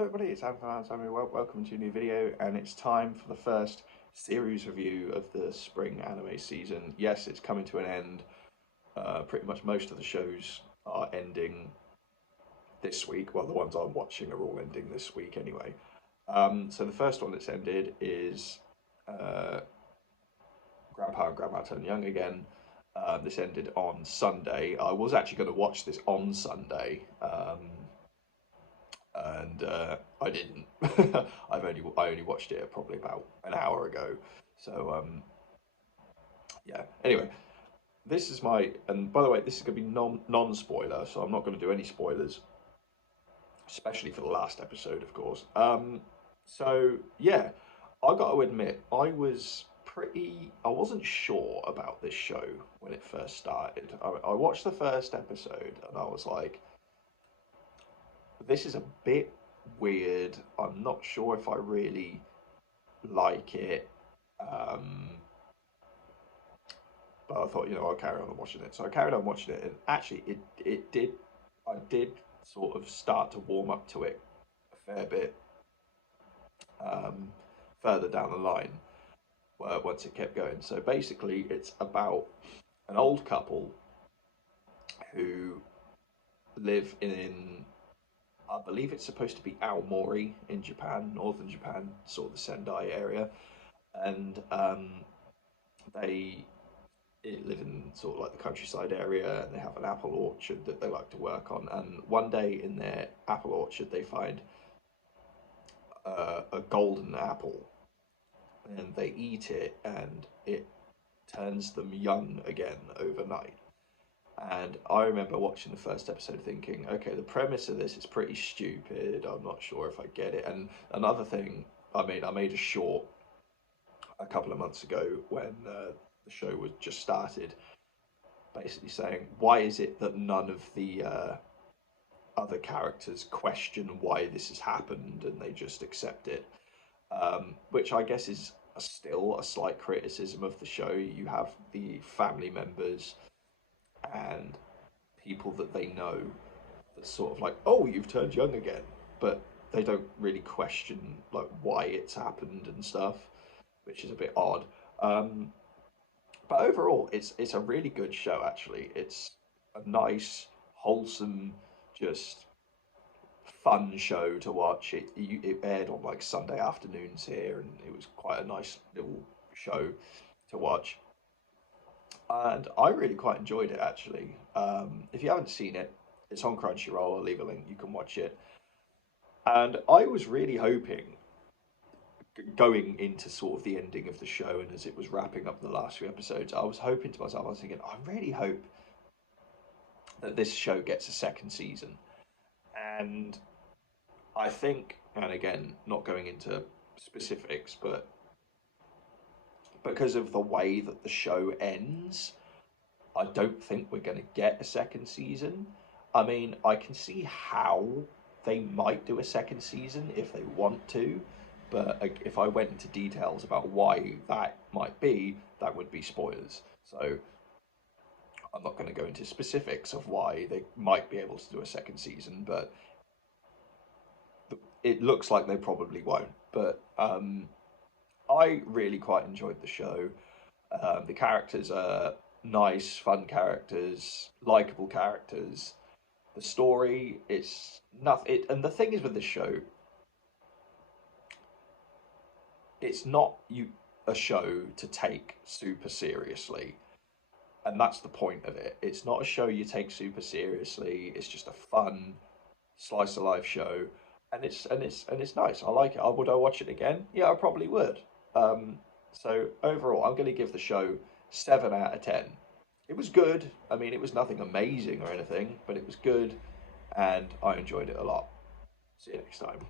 Hello everybody, it's Anthony. Welcome to a new video, and it's time for the first series review of the spring anime season. Yes, it's coming to an end. Pretty much most of the shows are ending this week. Well, the ones I'm watching are all ending this week anyway. So the first one that's ended is uh, Grandpa and Grandma Turn Young Again. This ended on Sunday. I was actually going to watch this on Sunday. And I didn't. I only watched it probably about an hour ago. So yeah. Anyway, this is my, and by the way, this is going to be non spoiler, so I'm not going to do any spoilers, especially for the last episode, of course. So yeah, I got to admit, I wasn't sure about this show when it first started. I watched the first episode and I was like, this is a bit weird. I'm not sure if I really like it. Um, but I thought, I'll carry on watching it. So I carried on watching it, and actually, I did sort of start to warm up to it a fair bit um, further down the line once it kept going. So basically, it's about an old couple who live in I believe it's supposed to be Aomori in Japan, northern Japan, sort of the Sendai area, and they live in sort of like the countryside area, and they have an apple orchard that they like to work on. And one day in their apple orchard, they find a golden apple, and they eat it, and it turns them young again overnight. And I remember watching the first episode thinking, okay, the premise of this is pretty stupid. I'm not sure if I get it. And another thing, I made a short a couple of months ago when the show was just started, basically saying, why is it that none of the other characters question why this has happened and they just accept it? Which I guess is still a slight criticism of the show. You have the family members and people that they know that's sort of like, oh, you've turned young again, but they don't really question like why it's happened and stuff, which is a bit odd. Um, but overall, it's a really good show. Actually, it's a nice, wholesome, just fun show to watch. It aired on like Sunday afternoons here, and it was quite a nice little show to watch. And I really quite enjoyed it actually. If you haven't seen it, it's on Crunchyroll. I'll leave a link. You can watch it. And I was really hoping, going into sort of the ending of the show and as it was wrapping up the last few episodes, I was hoping to myself, I was thinking, I really hope that this show gets a second season. And I think, and again, not going into specifics, but because of the way that the show ends, I don't think we're going to get a second season. I mean, I can see how they might do a second season if they want to, but if I went into details about why that might be, that would be spoilers. So I'm not going to go into specifics of why they might be able to do a second season, but it looks like they probably won't. But I really quite enjoyed the show. The characters are nice, fun characters, likable characters. The story is nothing. And the thing is with this show, it's not a show to take super seriously, and that's the point of it. It's not a show you take super seriously. It's just a fun slice of life show, and it's nice. I like it. Would I watch it again? Yeah, I probably would. So overall, I'm going to give the show 7 out of 10. It was good. I mean, it was nothing amazing or anything, but it was good, and I enjoyed it a lot. See you next time.